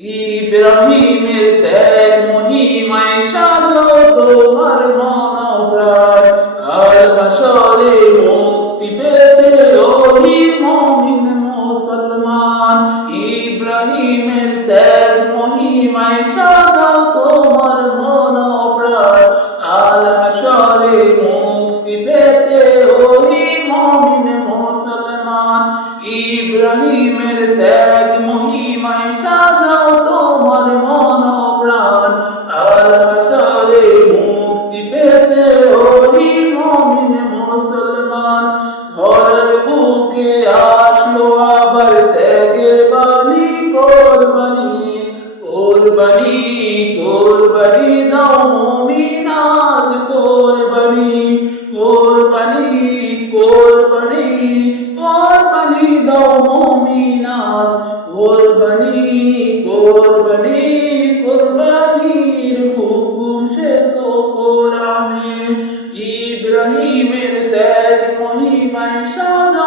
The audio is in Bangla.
ইব্রাহিমের ত্যাগ মহিমায় সাজো তোমার মন প্রাণ, কাল হাসরে মুক্তি পেতে ওহি মুমিন মুসলমান। ইব্রাহিমের ত্যাগ মহিমায় সাজো তোমার মন প্রাণ, কাল হাসরে মুক্তি পেতে ওহি মুমিন মুসলমান। ইব্রাহিমের ত্যাগ মহিমায় সাজাও তোমার মন প্রাণ, কাল হাসরে মুক্তি পেতে ওহি মুমিন মুসলমান। ধরার বুকে আসলো আবার ত্যাগের বাণী, কোরবানি কোরবানি কোরবানি দাও মুমিন আজ, কোরবানি কোরবানি কোরবানি কোরবানি দাও মুমিন আজ, কোরবানি কোরবানি কোরবানির হুকুম সে তো কোরআনে। ইব্রাহিমের ত্যাগ মহিমায় সাজা